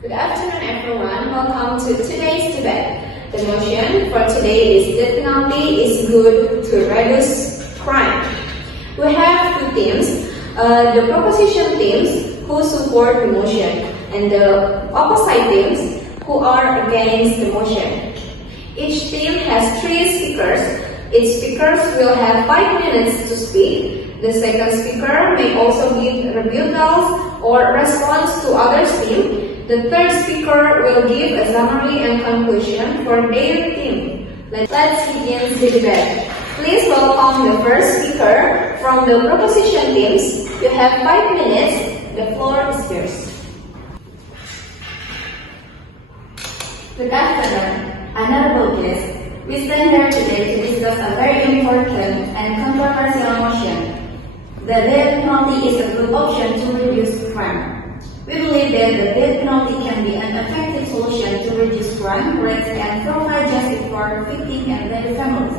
Good afternoon, everyone. Welcome to today's debate. The motion for today is death penalty is good to reduce crime. We have two teams, the proposition teams who support the motion and the opposite teams who are against the motion. Each team has 3 speakers. Each speaker will have 5 minutes to speak. The second speaker may also give rebuttals or response to others' team. The third speaker will give a summary and conclusion for their team. Let's begin the debate. Please welcome the first speaker from the proposition teams. You have 5 minutes. The floor is yours. Good afternoon, honorable guests. We stand here today to discuss a very important and controversial motion. The death penalty is a good option to reduce crime. We believe that the death penalty can be an effective solution to reduce crime rates and provide justice for victims and their families.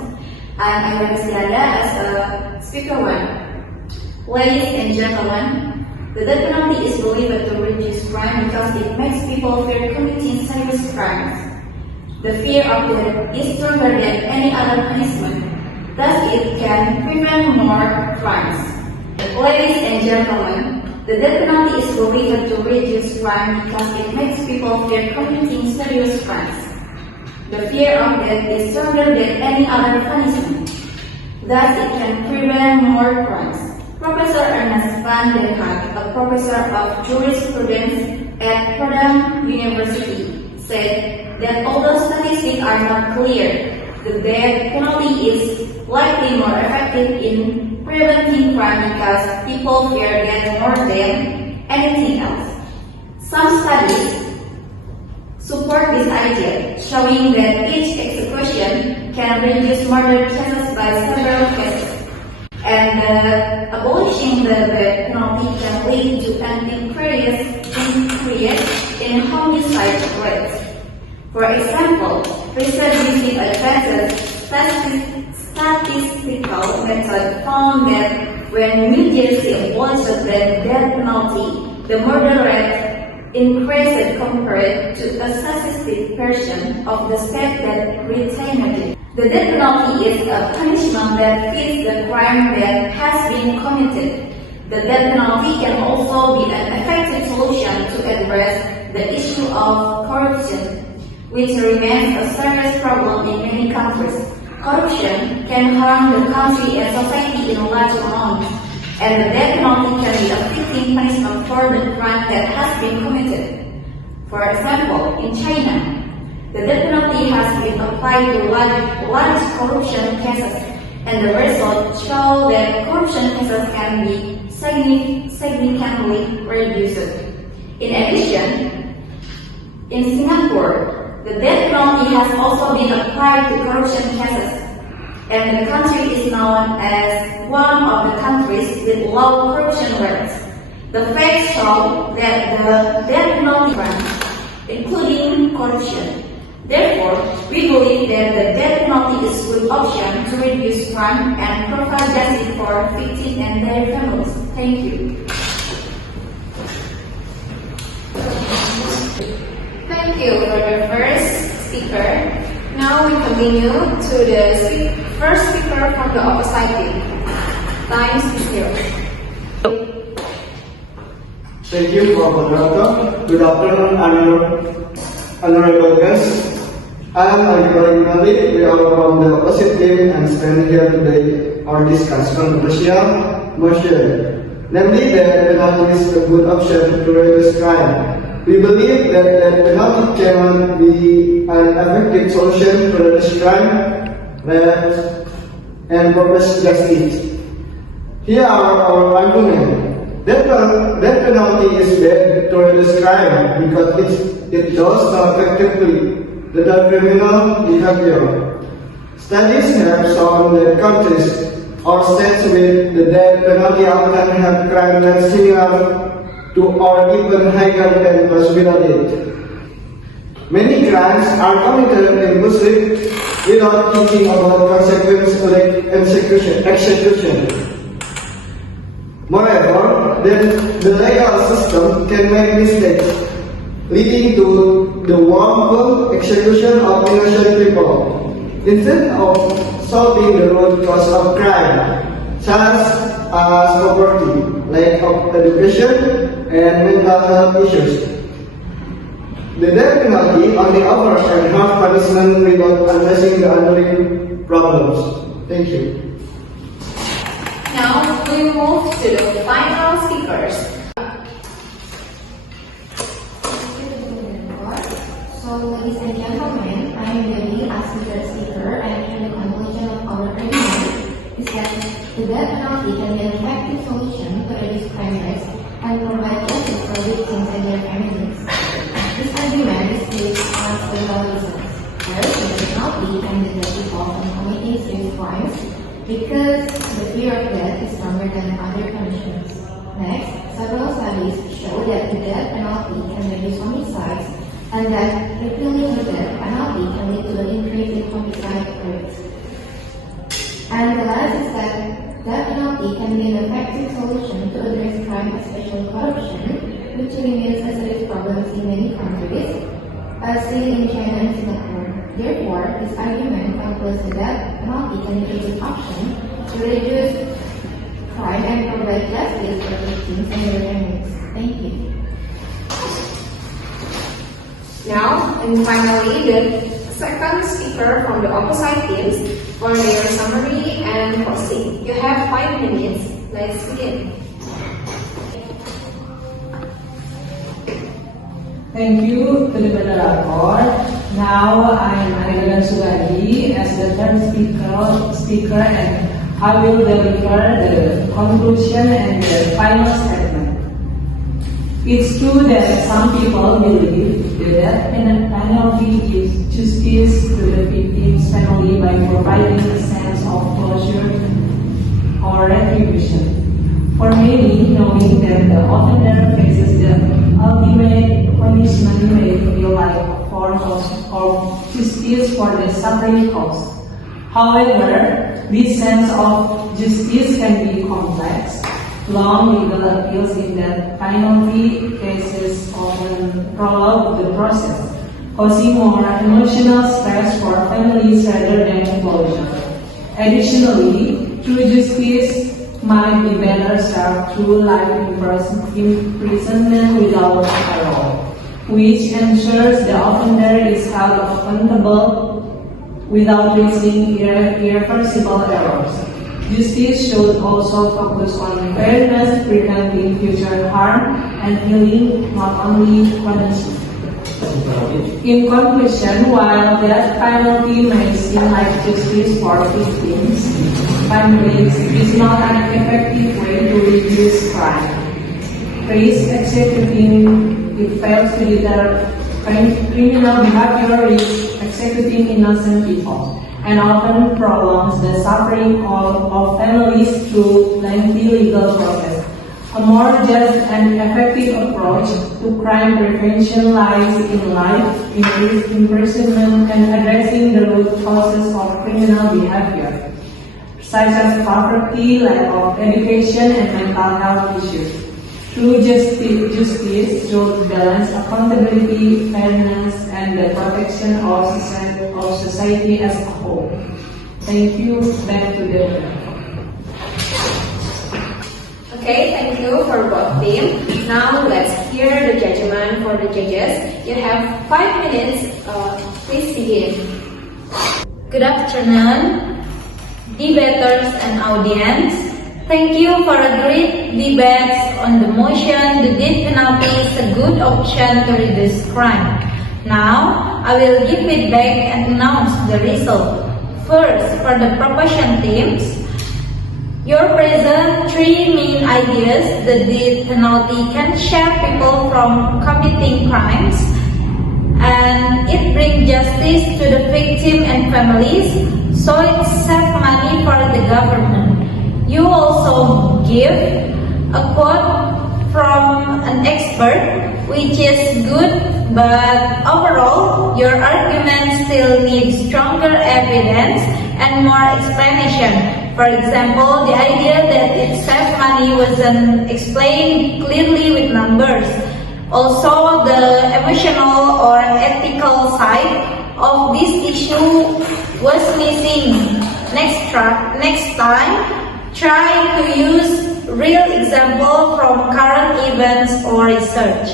I am Ayu Wanda Setianda as a speaker 1. Ladies and gentlemen, the death penalty is believed to reduce crime because it makes people fear committing serious crimes. The fear of death is stronger than any other punishment, thus it can prevent more crimes. Ladies and gentlemen, the death penalty is believed to reduce crime because it makes people fear committing serious crimes. The fear of death is stronger than any other punishment, thus it can prevent more crimes. Professor Ernest van den Haag, a professor of jurisprudence at Putra University, said that although statistics are not clear, the death penalty is likely more effective in preventing crime because people fear death more than anything else. Some studies support this idea, showing that each execution can reduce murder cases by several cases, and abolishing the death penalty can lead to an increase in homicide rates. For example, research using advanced statistical method found that when New Jersey abolished the death penalty, the murder rate increased compared to a statistic version of the state that retained it. The death penalty is a punishment that fits the crime that has been committed. The death penalty can also be an effective solution to address the issue of corruption, which remains a serious problem in many countries. Corruption can harm the country and society in large amounts, and the death penalty can be a fitting punishment for the crime that has been committed. For example, in China, the death penalty has been applied to large corruption cases, and the results show that corruption cases can be significantly reduced. In addition, in Singapore, the death penalty has also been applied to corruption cases, and the country is known as one of the countries with low corruption rates. The facts show that the death penalty runs, including corruption. Therefore, we believe that the death penalty is a good option to reduce crime and provide justice for victims and their families. Thank you. Thank you for the first speaker. Now we continue to the first speaker from the opposite team. Time is yours. Thank you for moderator. Good afternoon, honorable guests. I am Gunaldi. We are from the opposite team and stand here today or discuss controversial motion, namely that penalty is a good option to reduce crime. We believe that the penalty cannot be an effective solution to reduce crime and provide justice. Here are our arguments. Death penalty is bad to reduce crime because it does not effectively deter criminal behavior. Studies have shown that countries or states with the death penalty often have crime rates similar to or even higher than possibility. Many crimes are committed impulsively without thinking about consequences like execution. Moreover, the legal system can make mistakes. leading to the wrongful execution of innocent people. Instead of solving the root cause of crime, such as poverty, lack of education, and mental health issues, the death penalty only offers enhanced punishment without addressing the underlying problems. Thank you. Now we move to the final speakers. So, ladies and gentlemen, I am Devi as the speaker, and the conclusion of our argument is that the death penalty can be an effective solution to reduce crime rates and provide justice for victims and their families. This argument is based on several reasons. First, the death penalty can deter people from committing serious crimes because the fear of death is stronger than other punishments. Next, several studies show that the death penalty can reduce homicides and that repealing the death penalty can lead to an increase in homicide rates. And the last is that death penalty can be an effective solution to address crime, especially corruption, which remains a serious problem in many countries, as seen in China and Singapore. Therefore, this argument concludes that death penalty can be a good option to reduce crime and provide justice for victims and their families. Thank you. Now, and finally, the second speaker from the opposite teams for their summary and closing. You have 5 minutes. Let's begin. Thank you to the moderator. Now I'm Ade Gagan Sugandi as the third speaker, and I will deliver the conclusion and the final statement. It's true that some people believe the death penalty gives justice to the victim's family by providing a sense of closure or retribution. For many, knowing that the offender faces the ultimate punishment may feel like a form of justice for the suffering caused. However, this sense of justice can be complex. Long legal appeals in death penalty cases often prolong the process, causing more emotional stress for families rather than closure. Additionally, true justice might be better served through life imprisonment without parole, which ensures the offender is held accountable without risking irreversible errors. Justice should also focus on fairness, preventing future harm, and healing, not only punishment. In conclusion, while death penalty may seem like justice for victims, families, it is not an effective way to reduce crime. Risk executing it fails to deter criminal behavior, risk executing innocent people, and often prolongs the suffering of families through lengthy legal process. A more just and effective approach to crime prevention lies in life imprisonment and addressing the root causes of criminal behavior, such as poverty, lack of education, and mental health issues. True justice should balance accountability, fairness, and the protection of society as a whole. Thank you. Back to the Okay, thank you for both teams. Now let's hear the judgment for the judges. You have 5 minutes. Please begin. Good afternoon, debaters and audience. Thank you for a great debate on the motion the death penalty is a good option to reduce crime. Now, I will give feedback and announce the result. First, for the proposition teams, your present 3 main ideas: the death penalty can save people from committing crimes, and it brings justice to the victim and families, so it saves money for the government. You also give a quote from an expert, which is good, but overall, your argument still needs stronger evidence and more explanation. For example, the idea that it saves money wasn't explained clearly with numbers. Also, the emotional or ethical side of this issue was missing. Next time, try to use real example from current events or research.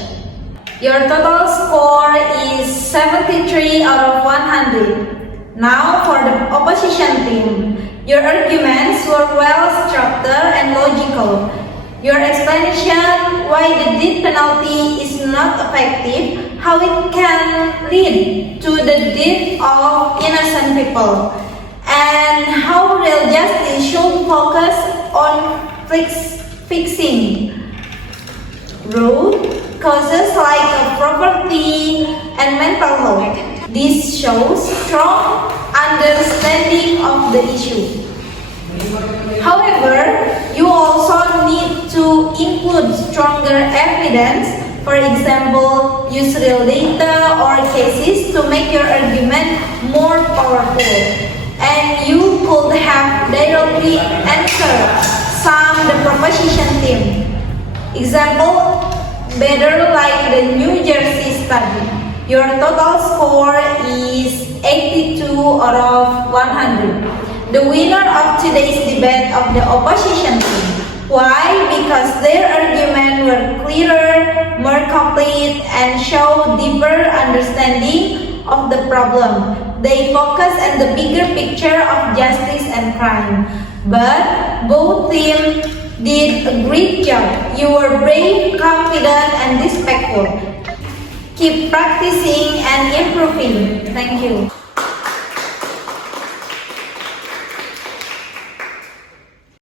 Your total score is 73 out of 100. Now for the opposition team. Your arguments were well structured and logical. Your explanation why the death penalty is not effective, how it can lead to the death of innocent people, and how real justice should focus on fixing root causes like property and mental health. This shows strong understanding of the issue. However, you also need to include stronger evidence, for example, use real data or cases to make your argument more powerful. And you could have directly answered the proposition team. Example, better like the New Jersey study. Your total score is 82 out of 100. The winner of today's debate of the opposition team. Why? Because their arguments were clearer, more complete, and show deeper understanding of the problem. They focus on the bigger picture of justice and crime. But both teams did a great job. You were brave, confident, and respectful. Keep practicing and improving. Thank you.